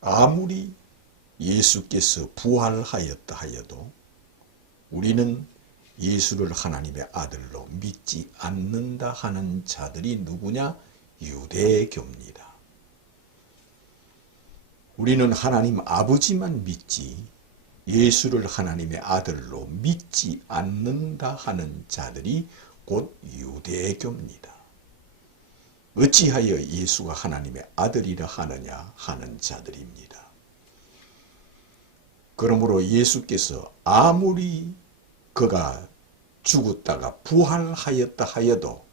아무리 예수께서 부활하였다 하여도 우리는 예수를 하나님의 아들로 믿지 않는다 하는 자들이 누구냐? 유대교입니다. 우리는 하나님 아버지만 믿지 예수를 하나님의 아들로 믿지 않는다 하는 자들이 곧 유대교입니다. 어찌하여 예수가 하나님의 아들이라 하느냐 하는 자들입니다. 그러므로 예수께서 아무리 그가 죽었다가 부활하였다 하여도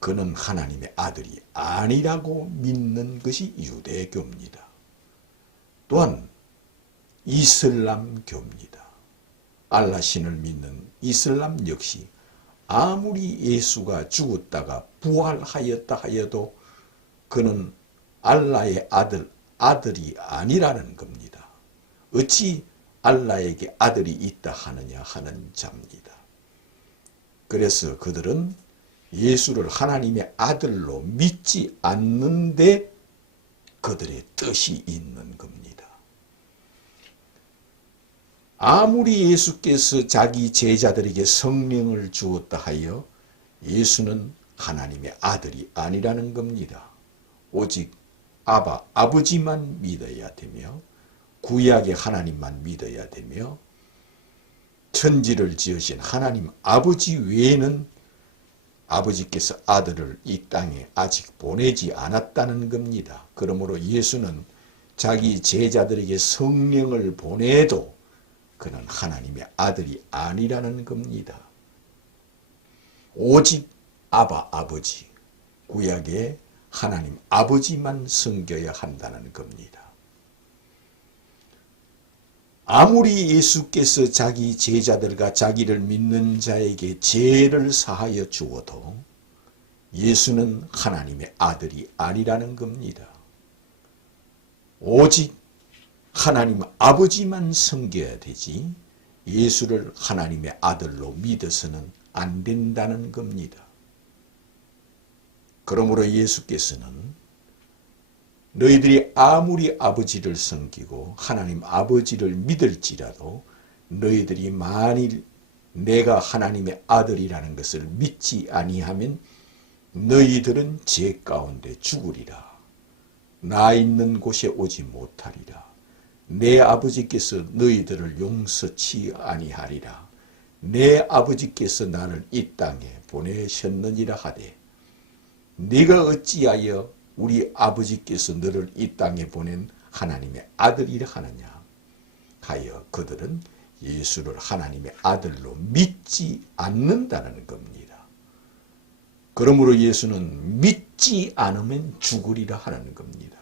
그는 하나님의 아들이 아니라고 믿는 것이 유대교입니다. 또한 이슬람교입니다. 알라신을 믿는 이슬람 역시 아무리 예수가 죽었다가 부활하였다 하여도 그는 알라의 아들이 아니라는 겁니다. 어찌 알라에게 아들이 있다 하느냐 하는 자입니다. 그래서 그들은 예수를 하나님의 아들로 믿지 않는데 그들의 뜻이 있는 겁니다. 아무리 예수께서 자기 제자들에게 성령을 주었다 하여 예수는 하나님의 아들이 아니라는 겁니다. 오직 아버지만 믿어야 되며 구약의 하나님만 믿어야 되며 천지를 지으신 하나님 아버지 외에는 아버지께서 아들을 이 땅에 아직 보내지 않았다는 겁니다. 그러므로 예수는 자기 제자들에게 성령을 보내도 그는 하나님의 아들이 아니라는 겁니다. 오직 아버지, 구약의 하나님 아버지만 섬겨야 한다는 겁니다. 아무리 예수께서 자기 제자들과 자기를 믿는 자에게 죄를 사하여 주어도 예수는 하나님의 아들이 아니라는 겁니다. 오직 하나님 아버지만 섬겨야 되지 예수를 하나님의 아들로 믿어서는 안 된다는 겁니다. 그러므로 예수께서는 너희들이 아무리 아버지를 섬기고 하나님 아버지를 믿을지라도 너희들이 만일 내가 하나님의 아들이라는 것을 믿지 아니하면 너희들은 죄 가운데 죽으리라. 나 있는 곳에 오지 못하리라. 내 아버지께서 너희들을 용서치 아니하리라. 내 아버지께서 나를 이 땅에 보내셨느니라 하되 네가 어찌하여 우리 아버지께서 너를 이 땅에 보낸 하나님의 아들이라 하느냐 하여 그들은 예수를 하나님의 아들로 믿지 않는다는 겁니다. 그러므로 예수는 믿지 않으면 죽으리라 하는 겁니다.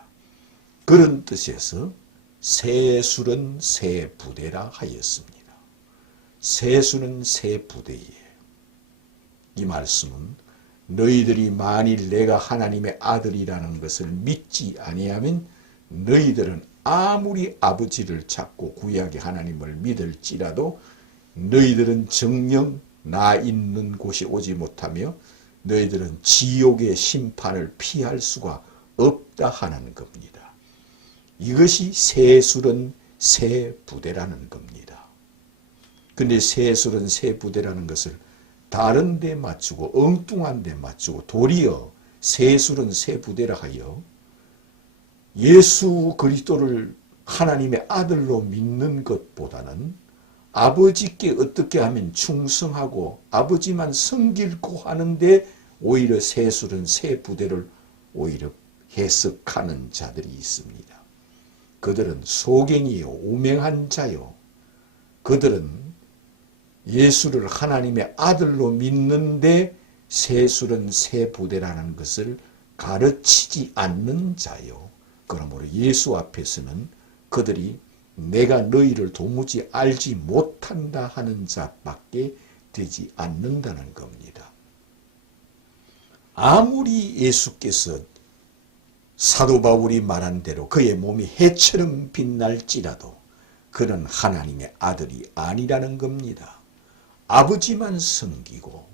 그런 뜻에서 세술은 세 부대라 하였습니다. 세술은 세 부대이에요. 이 말씀은 너희들이 만일 내가 하나님의 아들이라는 것을 믿지 아니하면 너희들은 아무리 아버지를 찾고 구약의 하나님을 믿을지라도 너희들은 정녕 나 있는 곳에 오지 못하며 너희들은 지옥의 심판을 피할 수가 없다 하는 겁니다. 이것이 세술은 세 부대라는 겁니다. 근데 세술은 세 부대라는 것을 다른 데 맞추고 엉뚱한 데 맞추고 도리어 세술은 세 부대라 하여 예수 그리스도를 하나님의 아들로 믿는 것보다는 아버지께 어떻게 하면 충성하고 아버지만 섬기고 하는데 오히려 세술은 세 부대를 오히려 해석하는 자들이 있습니다. 그들은 소경이요 우명한 자요. 그들은 예수를 하나님의 아들로 믿는데 세술은 세 부대라는 것을 가르치지 않는 자요. 그러므로 예수 앞에서는 그들이 내가 너희를 도무지 알지 못한다 하는 자밖에 되지 않는다는 겁니다. 아무리 예수께서 사도 바울이 말한 대로 그의 몸이 해처럼 빛날지라도 그는 하나님의 아들이 아니라는 겁니다. 아버지만 섬기고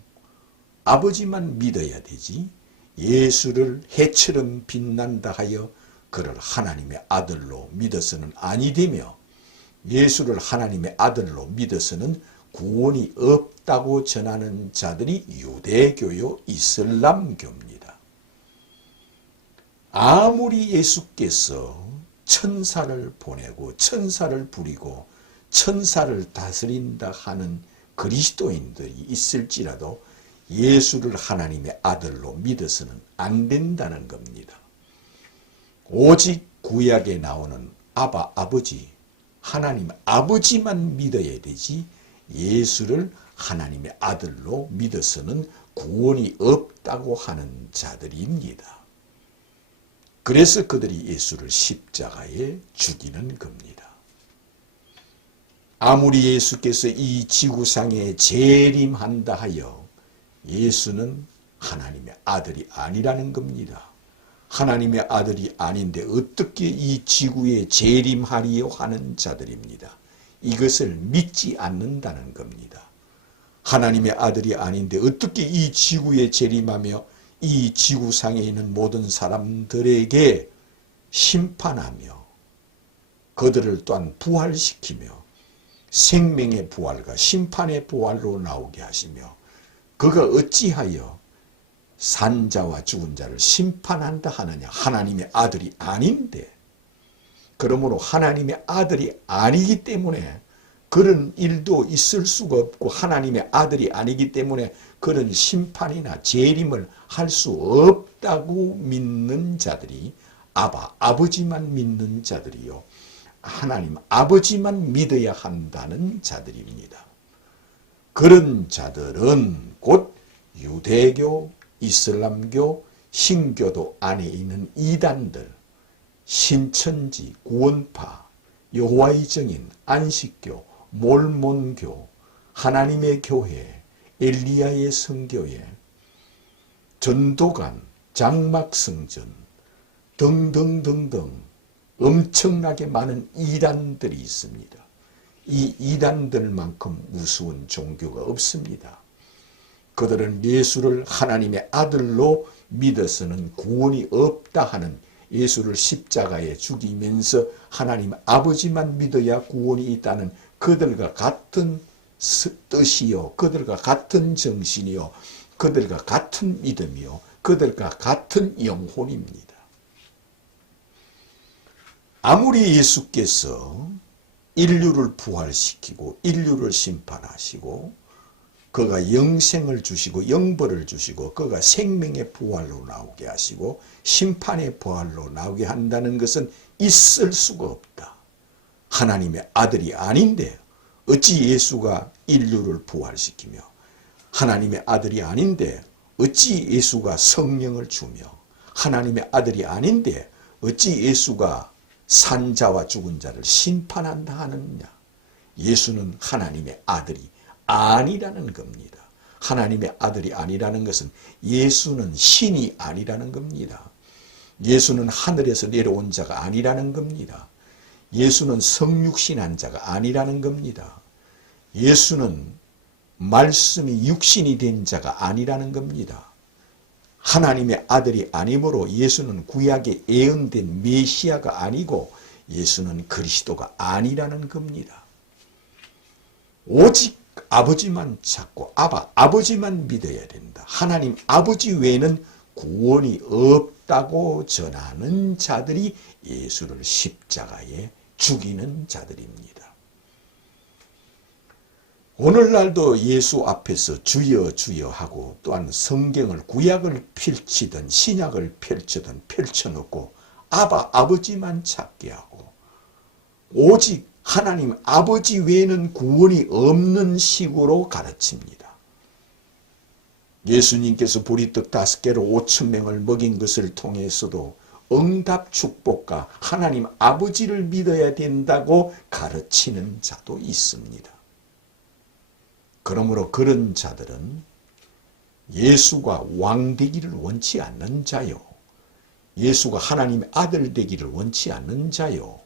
아버지만 믿어야 되지 예수를 해처럼 빛난다 하여 그를 하나님의 아들로 믿어서는 아니 되며 예수를 하나님의 아들로 믿어서는 구원이 없다고 전하는 자들이 유대교요 이슬람교입니다. 아무리 예수께서 천사를 보내고 천사를 부리고 천사를 다스린다 하는 그리스도인들이 있을지라도 예수를 하나님의 아들로 믿어서는 안 된다는 겁니다. 오직 구약에 나오는 아바 아버지, 하나님 아버지만 믿어야 되지 예수를 하나님의 아들로 믿어서는 구원이 없다고 하는 자들입니다. 그래서 그들이 예수를 십자가에 죽이는 겁니다. 아무리 예수께서 이 지구상에 재림한다 하여 예수는 하나님의 아들이 아니라는 겁니다. 하나님의 아들이 아닌데 어떻게 이 지구에 재림하리요 하는 자들입니다. 이것을 믿지 않는다는 겁니다. 하나님의 아들이 아닌데 어떻게 이 지구에 재림하며 이 지구상에 있는 모든 사람들에게 심판하며 그들을 또한 부활시키며 생명의 부활과 심판의 부활로 나오게 하시며 그가 어찌하여 산자와 죽은 자를 심판한다 하느냐. 하나님의 아들이 아닌데, 그러므로 하나님의 아들이 아니기 때문에 그런 일도 있을 수가 없고 하나님의 아들이 아니기 때문에 그런 심판이나 재림을 할 수 없다고 믿는 자들이 아버지만 믿는 자들이요, 하나님 아버지만 믿어야 한다는 자들입니다. 그런 자들은 곧 유대교, 이슬람교, 신교도 안에 있는 이단들, 신천지, 구원파, 여호와의 증인, 안식교, 몰몬교, 하나님의 교회, 엘리야의 성교회, 전도관, 장막성전 등등등등 엄청나게 많은 이단들이 있습니다. 이 이단들만큼 무서운 종교가 없습니다. 그들은 예수를 하나님의 아들로 믿어서는 구원이 없다 하는, 예수를 십자가에 죽이면서 하나님 아버지만 믿어야 구원이 있다는 그들과 같은 뜻이요, 그들과 같은 정신이요, 그들과 같은 믿음이요, 그들과 같은 영혼입니다. 아무리 예수께서 인류를 부활시키고 인류를 심판하시고 그가 영생을 주시고 영벌을 주시고 그가 생명의 부활로 나오게 하시고 심판의 부활로 나오게 한다는 것은 있을 수가 없다. 하나님의 아들이 아닌데 어찌 예수가 인류를 부활시키며, 하나님의 아들이 아닌데 어찌 예수가 성령을 주며, 하나님의 아들이 아닌데 어찌 예수가 산자와 죽은 자를 심판한다 하느냐. 예수는 하나님의 아들이 아니라는 겁니다. 하나님의 아들이 아니라는 것은 예수는 신이 아니라는 겁니다. 예수는 하늘에서 내려온 자가 아니라는 겁니다. 예수는 성육신한 자가 아니라는 겁니다. 예수는 말씀이 육신이 된 자가 아니라는 겁니다. 하나님의 아들이 아니므로 예수는 구약에 예언된 메시아가 아니고 예수는 그리스도가 아니라는 겁니다. 오직 아버지만 찾고 아버지만 믿어야 된다. 하나님 아버지 외에는 구원이 없다고 전하는 자들이 예수를 십자가에 죽이는 자들입니다. 오늘날도 예수 앞에서 주여 주여 하고 또한 성경을 구약을 펼치든 신약을 펼치든 펼쳐놓고 아버지만 찾게 하고 오직 하나님 아버지 외에는 구원이 없는 식으로 가르칩니다. 예수님께서 보리떡 5개로 5,000명을 먹인 것을 통해서도 응답 축복과 하나님 아버지를 믿어야 된다고 가르치는 자도 있습니다. 그러므로 그런 자들은 예수가 왕 되기를 원치 않는 자요, 예수가 하나님의 아들 되기를 원치 않는 자요,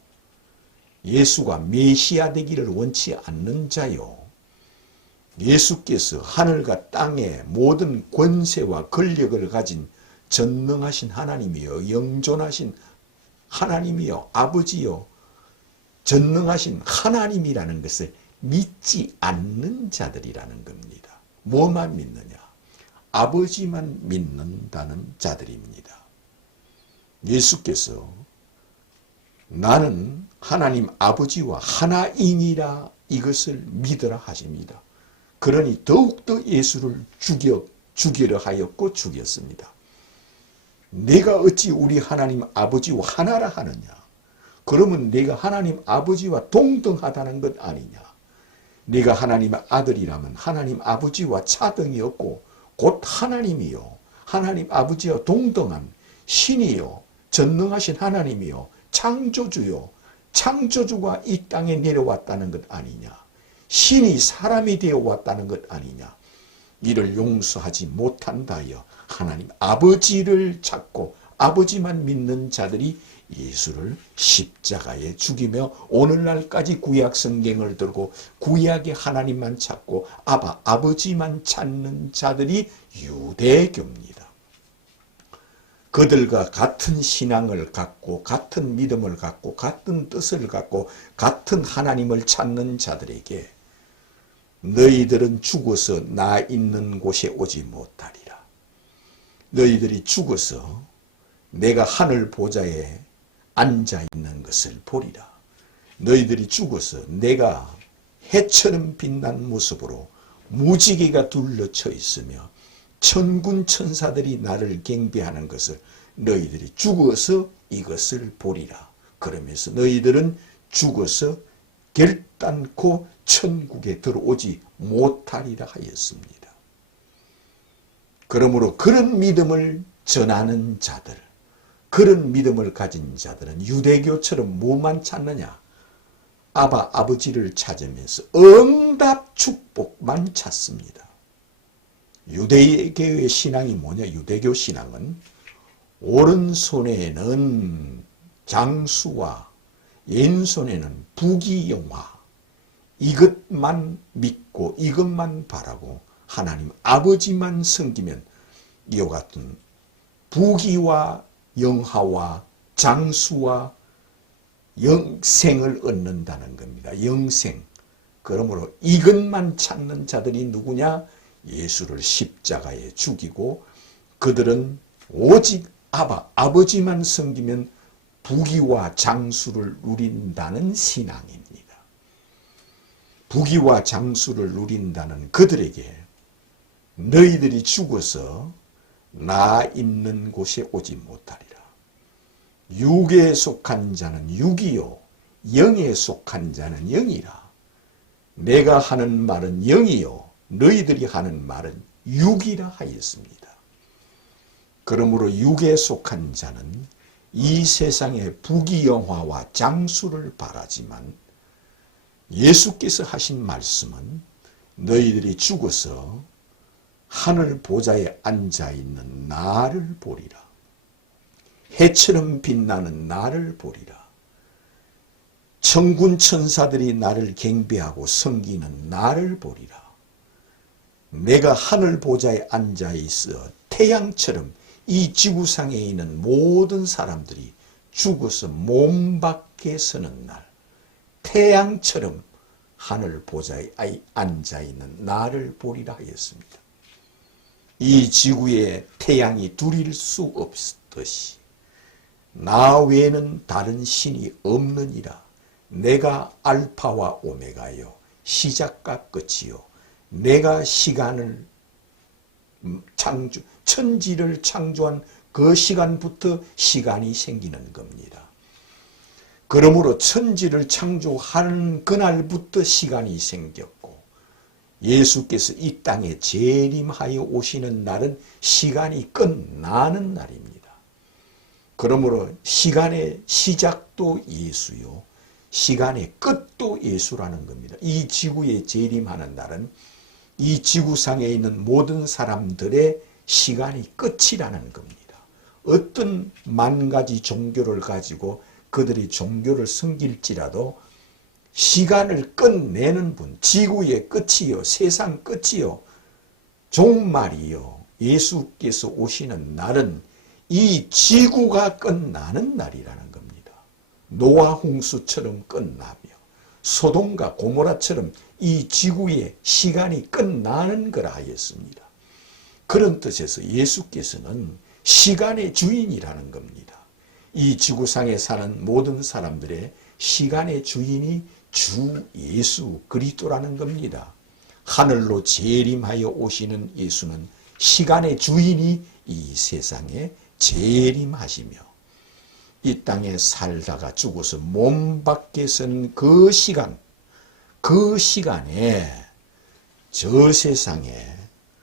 예수가 메시아 되기를 원치 않는 자요, 예수께서 하늘과 땅의 모든 권세와 권력을 가진 전능하신 하나님이요 영존하신 하나님이요 아버지요 전능하신 하나님이라는 것을 믿지 않는 자들이라는 겁니다. 뭐만 믿느냐? 아버지만 믿는다는 자들입니다. 예수께서 나는 하나님 아버지와 하나이니라 이것을 믿으라 하십니다. 그러니 더욱더 예수를 죽이려 하였고 죽였습니다. 내가 어찌 우리 하나님 아버지와 하나라 하느냐? 그러면 내가 하나님 아버지와 동등하다는 것 아니냐? 네가 하나님의 아들이라면 하나님 아버지와 차등이 없고 곧 하나님이요 하나님 아버지와 동등한 신이요 전능하신 하나님이요 창조주요 창조주가 이 땅에 내려왔다는 것 아니냐? 신이 사람이 되어 왔다는 것 아니냐? 이를 용서하지 못한다여 하나님 아버지를 찾고 아버지만 믿는 자들이 예수를 십자가에 죽이며 오늘날까지 구약 성경을 들고 구약의 하나님만 찾고 아버지만 찾는 자들이 유대교입니다. 그들과 같은 신앙을 갖고 같은 믿음을 갖고 같은 뜻을 갖고 같은 하나님을 찾는 자들에게 너희들은 죽어서 나 있는 곳에 오지 못하리라. 너희들이 죽어서 내가 하늘 보좌에 앉아있는 것을 보리라. 너희들이 죽어서 내가 해처럼 빛난 모습으로 무지개가 둘러쳐 있으며 천군 천사들이 나를 경배하는 것을 너희들이 죽어서 이것을 보리라. 그러면서 너희들은 죽어서 결단코 천국에 들어오지 못하리라 하였습니다. 그러므로 그런 믿음을 전하는 자들, 그런 믿음을 가진 자들은 유대교처럼 뭐만 찾느냐? 아버지를 찾으면서 응답 축복만 찾습니다. 유대교의 신앙이 뭐냐? 유대교 신앙은 오른손에는 장수와 왼손에는 부귀영화 이것만 믿고 이것만 바라고 하나님 아버지만 섬기면 이와 같은 부귀와 영화와 장수와 영생을 얻는다는 겁니다. 영생. 그러므로 이것만 찾는 자들이 누구냐? 예수를 십자가에 죽이고 그들은 오직 아버지만 섬기면 부귀와 장수를 누린다는 신앙입니다. 부귀와 장수를 누린다는 그들에게 너희들이 죽어서 나 있는 곳에 오지 못하리라. 육에 속한 자는 육이요 영에 속한 자는 영이라. 내가 하는 말은 영이요 너희들이 하는 말은 육이라 하였습니다. 그러므로 육에 속한 자는 이 세상의 부귀영화와 장수를 바라지만 예수께서 하신 말씀은 너희들이 죽어서 하늘 보좌에 앉아있는 나를 보리라. 해처럼 빛나는 나를 보리라. 천군 천사들이 나를 경배하고 섬기는 나를 보리라. 내가 하늘 보좌에 앉아있어 태양처럼 이 지구상에 있는 모든 사람들이 죽어서 몸 밖에 서는 날 태양처럼 하늘 보좌에 앉아있는 나를 보리라 하였습니다. 이 지구에 태양이 둘일 수 없듯이 나 외에는 다른 신이 없느니라. 내가 알파와 오메가요 시작과 끝이요 내가 시간을 천지를 창조한 그 시간부터 시간이 생기는 겁니다. 그러므로 천지를 창조하는 그날부터 시간이 생겼고 예수께서 이 땅에 재림하여 오시는 날은 시간이 끝나는 날입니다. 그러므로 시간의 시작도 예수요 시간의 끝도 예수라는 겁니다. 이 지구에 재림하는 날은 이 지구상에 있는 모든 사람들의 시간이 끝이라는 겁니다. 어떤 만 가지 종교를 가지고 그들이 종교를 섬길지라도 시간을 끝내는 분, 지구의 끝이요, 세상 끝이요, 종말이요, 예수께서 오시는 날은 이 지구가 끝나는 날이라는 겁니다. 노아 홍수처럼 끝나며 소돔과 고모라처럼 이 지구의 시간이 끝나는 거라 하였습니다. 그런 뜻에서 예수께서는 시간의 주인이라는 겁니다. 이 지구상에 사는 모든 사람들의 시간의 주인이 주 예수 그리스도라는 겁니다. 하늘로 재림하여 오시는 예수는 시간의 주인이 이 세상에 재림하시며 이 땅에 살다가 죽어서 몸 밖에 선 그 시간, 그 시간에 저 세상에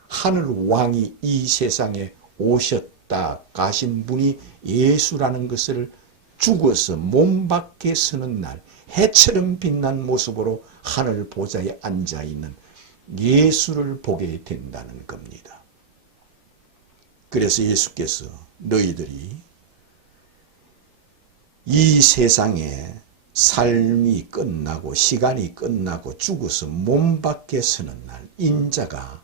하늘 왕이 이 세상에 오셨다 가신 분이 예수라는 것을 죽어서 몸 밖에 서는 날 해처럼 빛난 모습으로 하늘 보좌에 앉아있는 예수를 보게 된다는 겁니다. 그래서 예수께서 너희들이 이 세상에 삶이 끝나고 시간이 끝나고 죽어서 몸 밖에 서는 날 인자가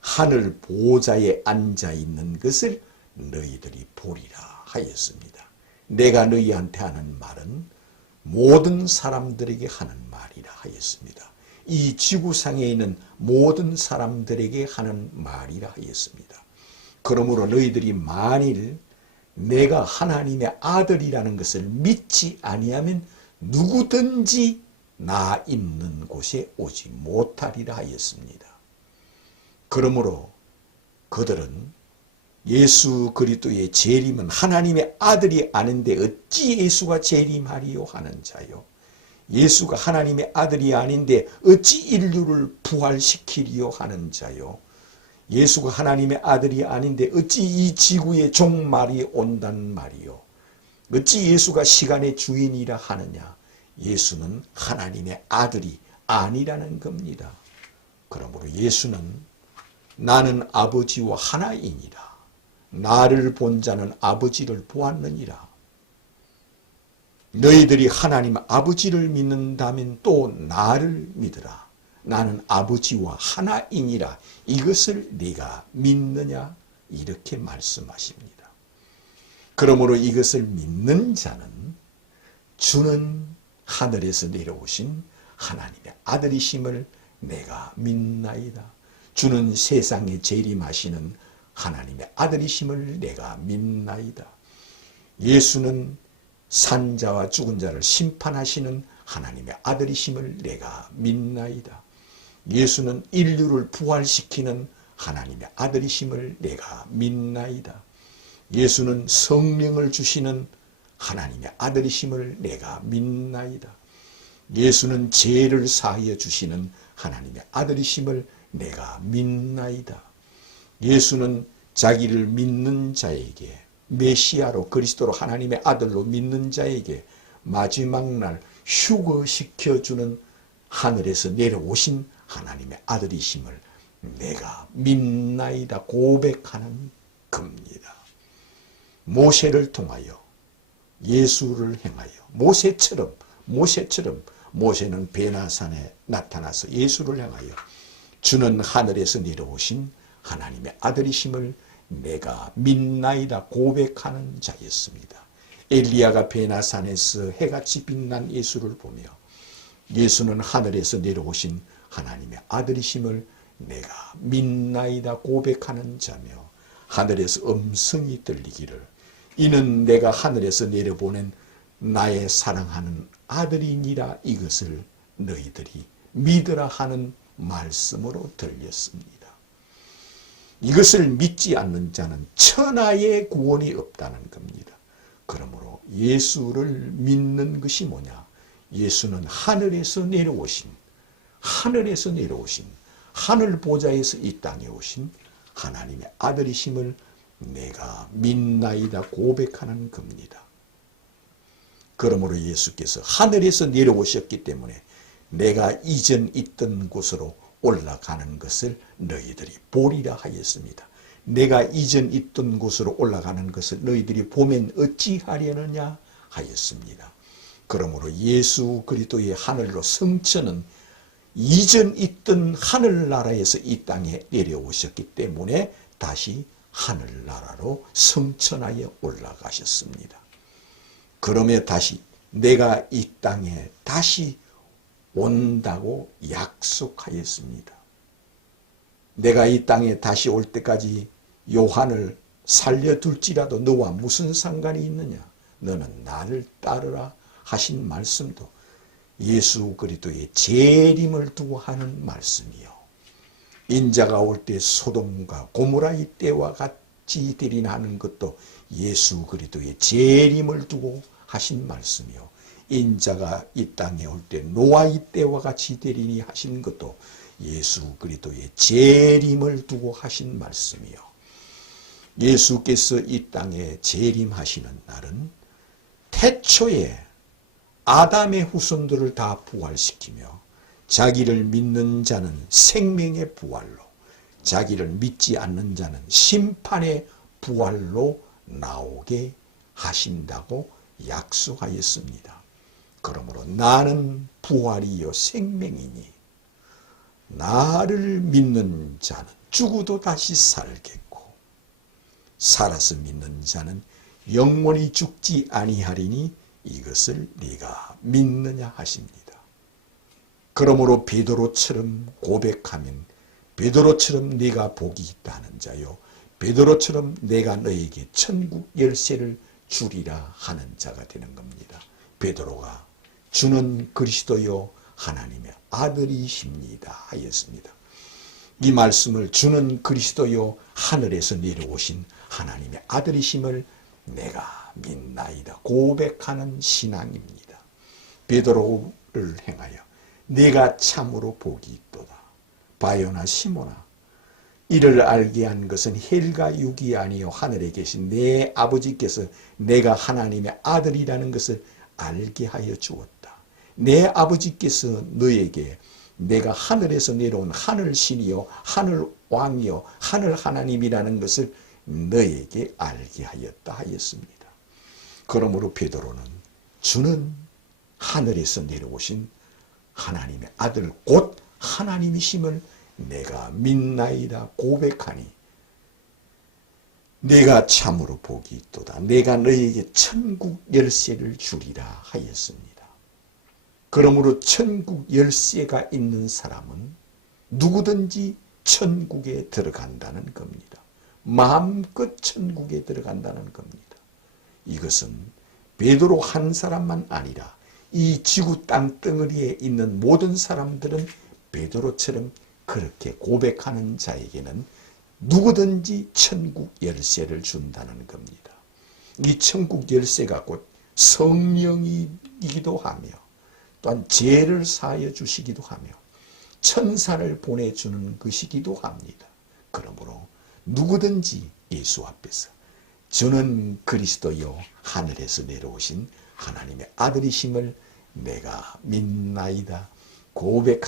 하늘 보좌에 앉아있는 것을 너희들이 보리라 하였습니다. 내가 너희한테 하는 말은 모든 사람들에게 하는 말이라 하였습니다. 이 지구상에 있는 모든 사람들에게 하는 말이라 하였습니다. 그러므로 너희들이 만일 내가 하나님의 아들이라는 것을 믿지 아니하면 누구든지 나 있는 곳에 오지 못하리라 하였습니다. 그러므로 그들은 예수 그리스도의 재림은 하나님의 아들이 아닌데 어찌 예수가 재림하리요 하는 자요. 예수가 하나님의 아들이 아닌데 어찌 인류를 부활시키리요 하는 자요. 예수가 하나님의 아들이 아닌데 어찌 이 지구의 종말이 온단 말이요. 어찌 예수가 시간의 주인이라 하느냐. 예수는 하나님의 아들이 아니라는 겁니다. 그러므로 예수는 나는 아버지와 하나이니라. 나를 본 자는 아버지를 보았느니라. 너희들이 하나님 아버지를 믿는다면 또 나를 믿으라. 나는 아버지와 하나이니라. 이것을 네가 믿느냐? 이렇게 말씀하십니다. 그러므로 이것을 믿는 자는 주는 하늘에서 내려오신 하나님의 아들이심을 내가 믿나이다. 주는 세상에 재림하시는 하나님의 아들이심을 내가 믿나이다. 예수는 산자와 죽은 자를 심판하시는 하나님의 아들이심을 내가 믿나이다. 예수는 인류를 부활시키는 하나님의 아들이심을 내가 믿나이다. 예수는 성령을 주시는 하나님의 아들이심을 내가 믿나이다. 예수는 죄를 사하여 주시는 하나님의 아들이심을 내가 믿나이다. 예수는 자기를 믿는 자에게 메시아로 그리스도로 하나님의 아들로 믿는 자에게 마지막 날 휴거시켜주는 하늘에서 내려오신 하나님의 아들이심을 내가 믿나이다 고백하는 겁니다. 모세를 통하여 예수를 행하여 모세처럼 모세는 베나산에 나타나서 예수를 향하여 주는 하늘에서 내려오신 하나님의 아들이심을 내가 믿나이다 고백하는 자였습니다. 엘리야가 베나산에서 해같이 빛난 예수를 보며 예수는 하늘에서 내려오신 하나님의 아들이심을 내가 믿나이다 고백하는 자며 하늘에서 음성이 들리기를 이는 내가 하늘에서 내려보낸 나의 사랑하는 아들이니라 이것을 너희들이 믿으라 하는 말씀으로 들렸습니다. 이것을 믿지 않는 자는 천하의 구원이 없다는 겁니다. 그러므로 예수를 믿는 것이 뭐냐? 예수는 하늘에서 내려오신 하늘 보좌에서 이 땅에 오신 하나님의 아들이심을 내가 믿나이다 고백하는 겁니다. 그러므로 예수께서 하늘에서 내려오셨기 때문에 내가 이전 있던 곳으로 올라가는 것을 너희들이 보리라 하였습니다. 내가 이전 있던 곳으로 올라가는 것을 너희들이 보면 어찌하려느냐 하였습니다. 그러므로 예수 그리스도의 하늘로 성천은 이전 있던 하늘나라에서 이 땅에 내려오셨기 때문에 다시 하늘나라로 성천하여 올라가셨습니다. 그러며 다시 내가 이 땅에 다시 온다고 약속하였습니다. 내가 이 땅에 다시 올 때까지 요한을 살려둘지라도 너와 무슨 상관이 있느냐? 너는 나를 따르라 하신 말씀도 예수 그리스도의 재림을 두고 하는 말씀이요. 인자가 올 때 소돔과 고모라의 때와 같이 되리나 하는 것도 예수 그리스도의 재림을 두고 하신 말씀이요. 인자가 이 땅에 올 때 노아의 때와 같이 되리니 하신 것도 예수 그리스도의 재림을 두고 하신 말씀이요. 예수께서 이 땅에 재림하시는 날은 태초에 아담의 후손들을 다 부활시키며 자기를 믿는 자는 생명의 부활로, 자기를 믿지 않는 자는 심판의 부활로 나오게 하신다고 약속하였습니다. 그러므로 나는 부활이요 생명이니 나를 믿는 자는 죽어도 다시 살겠고 살아서 믿는 자는 영원히 죽지 아니하리니 이것을 네가 믿느냐 하십니다. 그러므로 베드로처럼 고백하면 베드로처럼 네가 복이 있다는 자요 베드로처럼 내가 너에게 천국 열쇠를 주리라 하는 자가 되는 겁니다. 베드로가 주는 그리스도요 하나님의 아들이십니다 하였습니다. 이 말씀을 주는 그리스도요 하늘에서 내려오신 하나님의 아들이심을 내가 믿나이다 고백하는 신앙입니다. 베드로를 행하여 네가 참으로 복이 있도다. 바요나 시모나 이를 알게 한 것은 혈과 육이 아니요 하늘에 계신 내 아버지께서 내가 하나님의 아들이라는 것을 알게 하여 주었다. 내 아버지께서 너에게 내가 하늘에서 내려온 하늘 신이요 하늘 왕이요 하늘 하나님이라는 것을 너에게 알게 하였다 하였습니다. 그러므로 베드로는 주는 하늘에서 내려오신 하나님의 아들 곧 하나님이심을 내가 믿나이다 고백하니 내가 참으로 복이 있도다. 내가 너에게 천국 열쇠를 주리라 하였습니다. 그러므로 천국 열쇠가 있는 사람은 누구든지 천국에 들어간다는 겁니다. 마음껏 천국에 들어간다는 겁니다. 이것은 베드로 한 사람만 아니라 이 지구 땅덩어리에 있는 모든 사람들은 베드로처럼 그렇게 고백하는 자에게는 누구든지 천국 열쇠를 준다는 겁니다. 이 천국 열쇠가 곧 성령이기도 하며 또한 죄를 사하여 주시기도 하며 천사를 보내주는 것이기도 합니다. 그러므로 누구든지 예수 앞에서 저는 그리스도요 하늘에서 내려오신 하나님의 아들이심을 내가 믿나이다 고백하는